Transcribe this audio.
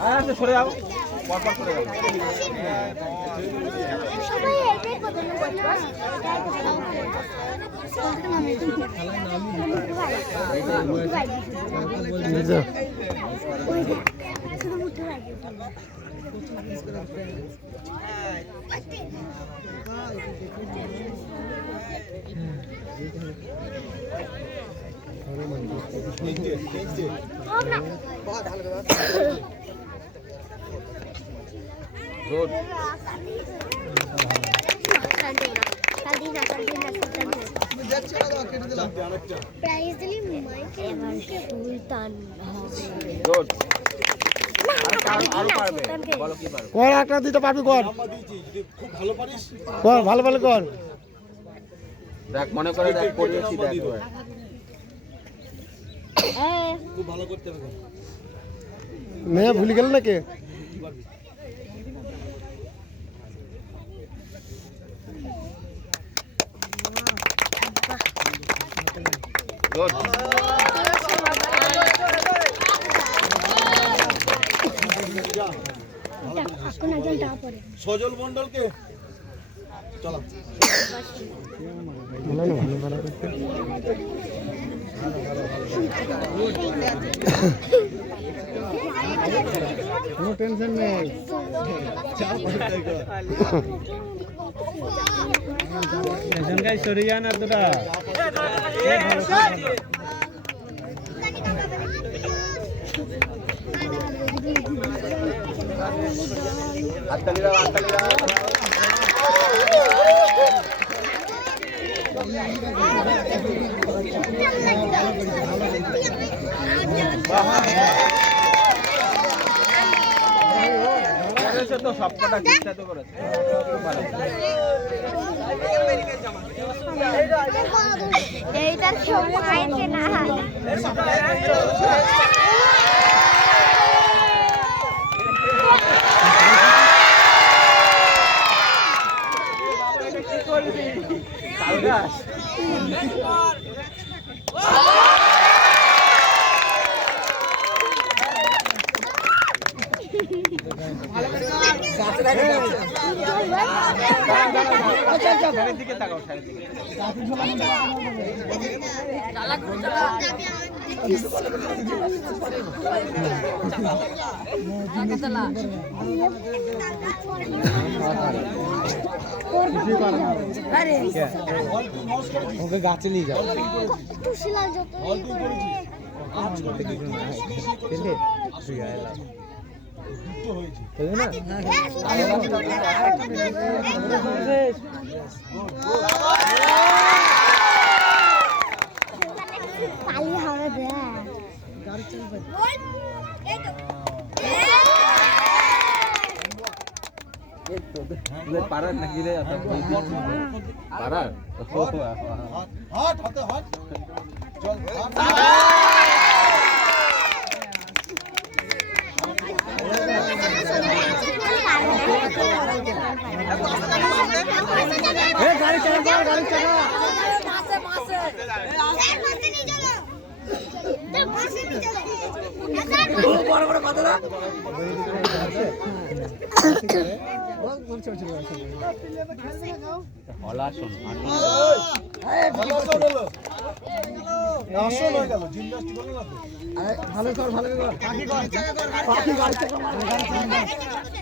আচ্ছা সরে যাও পরপর করে যাও সবাই এটাই কথা বলছে গুড প্রাইজ দিলি মাইকে মাইকে ভুলতান হবে গুড আরো পারবে বলো কি পারবে কর একটা দিতে পারবি কর খুব ভালো পারিস কর ভালো ভালো কর দেখ মনে করে দেখ পড়িয়েছি দেখ খুব ভালো করতে হবে মেয়ে ভুলে গেল নাকি গুড এখন একজন টা পড়ে সজল মণ্ডলকে চলো ভালো না ভালো ভালো করতে কোনো টেনশন নেই টেনশন গাই সরে যায় না তোরা হাততালি দাও হাততালি দাও করেছে তো সবকটা চেষ্টা তো করেছে এইটা সময় না দিকে তাকাও সাইড দিকে ওকে গাছে নিয়ে যাও তুশিলা যত পালি হবে পারার নাকি রে পারার হাট হাতে হাট চল গাড়ি চালা গাড়ি চালা বড় বড় কথা না হলাসন আসল হয়ে গেল জিমন্যাস্টিক হলো না তো ভালো কর ভালো কর পাখি কর পাখি গাড়ি চালা